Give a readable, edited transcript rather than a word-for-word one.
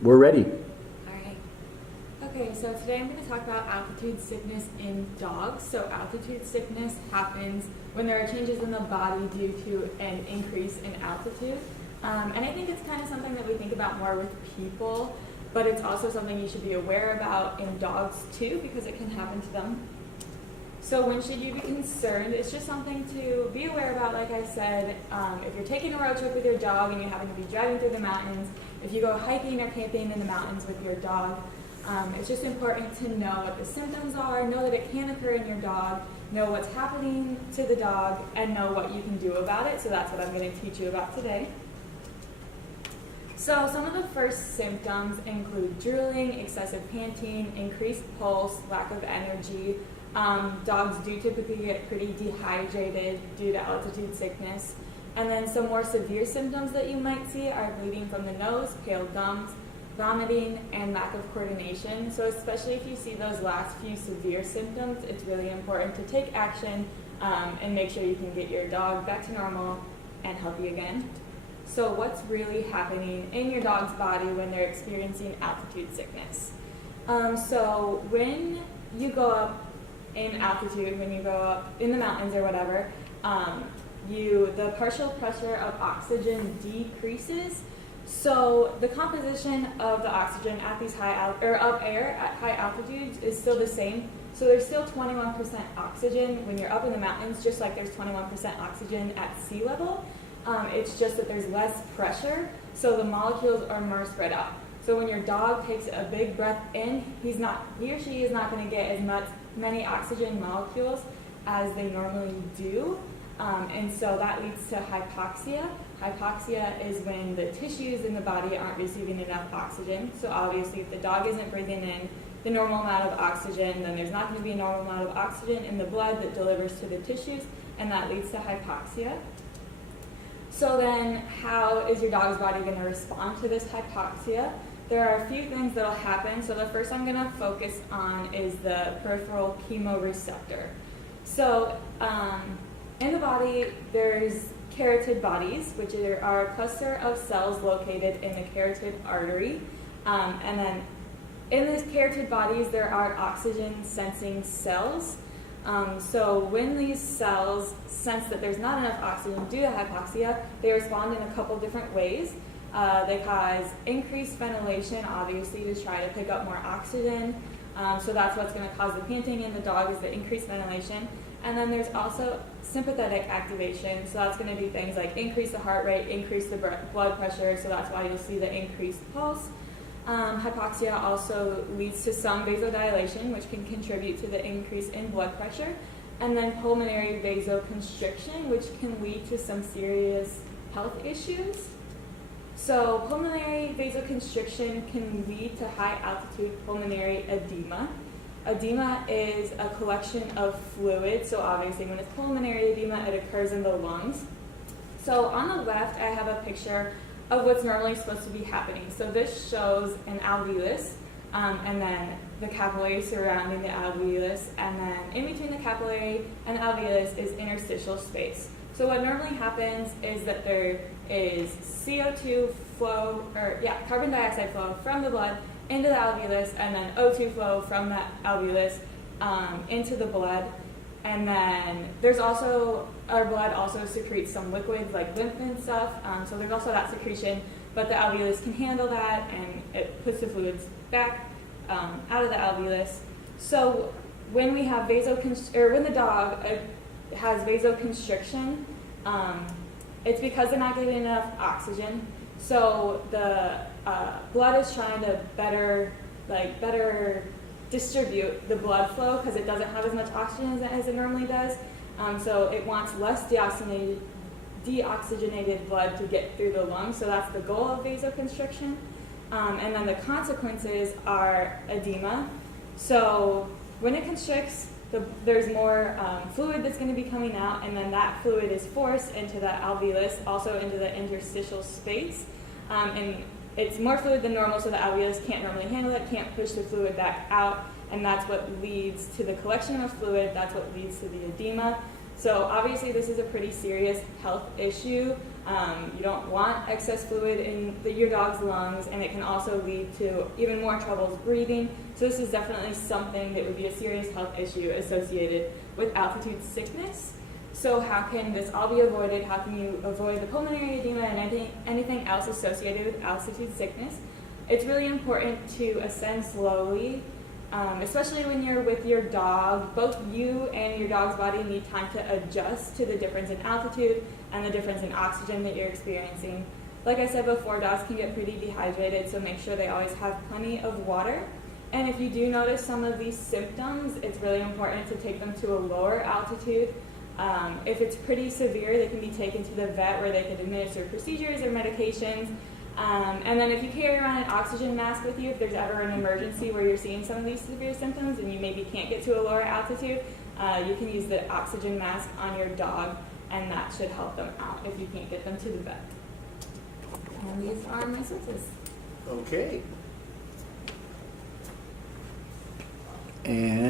We're ready. Alright. Okay, so today I'm going to talk about altitude sickness in dogs. So altitude sickness happens when there are changes in the body due to an increase in altitude. And I think it's kind of something that we think about more with people, but it's also something you should be aware about in dogs too, because it can happen to them. So when should you be concerned? It's just something to be aware about, like I said. If you're taking a road trip with your dog and you happen to be driving through the mountains, if you go hiking or camping in the mountains with your dog, it's just important to know what the symptoms are, know that it can occur in your dog, know what's happening to the dog, and know what you can do about it. So that's what I'm going to teach you about today. So some of the first symptoms include drooling, excessive panting, increased pulse, lack of energy. Dogs do typically get pretty dehydrated due to altitude sickness. And then some more severe symptoms that you might see are bleeding from the nose, pale gums, vomiting, and lack of coordination. So especially if you see those last few severe symptoms, it's really important to take action and make sure you can get your dog back to normal and healthy again. So what's really happening in your dog's body when they're experiencing altitude sickness? So when you go up in altitude, when you go up in the mountains or whatever, the partial pressure of oxygen decreases. So the composition of the oxygen at these of air at high altitudes is still the same. So there's still 21% oxygen when you're up in the mountains, just like there's 21% oxygen at sea level. It's just that there's less pressure, so the molecules are more spread out. So when your dog takes a big breath in, he or she is not going to get as many oxygen molecules as they normally do. And so that leads to hypoxia. Hypoxia is when the tissues in the body aren't receiving enough oxygen. So obviously if the dog isn't breathing in the normal amount of oxygen, then there's not going to be a normal amount of oxygen in the blood that delivers to the tissues, and that leads to hypoxia. So then how is your dog's body going to respond to this hypoxia? There are a few things that will happen. So the first I'm going to focus on is the peripheral chemoreceptor. So in the body, there's carotid bodies, which are a cluster of cells located in the carotid artery. And then in these carotid bodies, there are oxygen-sensing cells. So when these cells sense that there's not enough oxygen due to hypoxia, they respond in a couple different ways. They cause increased ventilation, obviously, to try to pick up more oxygen. So that's what's going to cause the panting in the dog, is the increased ventilation. And then there's also sympathetic activation. So that's going to do things like increase the heart rate, increase the blood pressure. So that's why you'll see the increased pulse. Hypoxia also leads to some vasodilation, which can contribute to the increase in blood pressure. And then pulmonary vasoconstriction, which can lead to some serious health issues. So pulmonary vasoconstriction can lead to high altitude pulmonary edema. Edema is a collection of fluid. So obviously when it's pulmonary edema, it occurs in the lungs. So on the left, I have a picture of what's normally supposed to be happening. So this shows an alveolus, and then the capillary surrounding the alveolus, and then in between the capillary and the alveolus is interstitial space. So what normally happens is that there is CO2 flow, carbon dioxide flow from the blood into the alveolus, and then O2 flow from that alveolus into the blood. And then there's also, our blood also secretes some liquids like lymph and stuff, so there's also that secretion, but the alveolus can handle that, and it puts the fluids back out of the alveolus. So when we have when the dog has vasoconstriction, it's because they're not getting enough oxygen. So the blood is trying to better distribute the blood flow because it doesn't have as much oxygen as it normally does. So it wants less deoxygenated blood to get through the lungs. So that's the goal of vasoconstriction. And then the consequences are edema. So when it constricts, there's more fluid that's going to be coming out, and then that fluid is forced into the alveolus, also into the interstitial space. And it's more fluid than normal, so the alveolus can't normally handle it, can't push the fluid back out, and that's what leads to the collection of fluid. That's what leads to the edema. So obviously this is a pretty serious health issue. You don't want excess fluid in your dog's lungs, and it can also lead to even more troubles breathing. So this is definitely something that would be a serious health issue associated with altitude sickness. So how can this all be avoided? How can you avoid the pulmonary edema and anything else associated with altitude sickness? It's really important to ascend slowly, especially when you're with your dog. Both you and your dog's body need time to adjust to the difference in altitude and the difference in oxygen that you're experiencing. Like I said before, dogs can get pretty dehydrated, so make sure they always have plenty of water. And if you do notice some of these symptoms, it's really important to take them to a lower altitude. If it's pretty severe, they can be taken to the vet where they can administer procedures or medications. And then if you carry around an oxygen mask with you, if there's ever an emergency where you're seeing some of these severe symptoms and you maybe can't get to a lower altitude, you can use the oxygen mask on your dog, and that should help them out if you can't get them to the vet. And these are my sources. Okay. And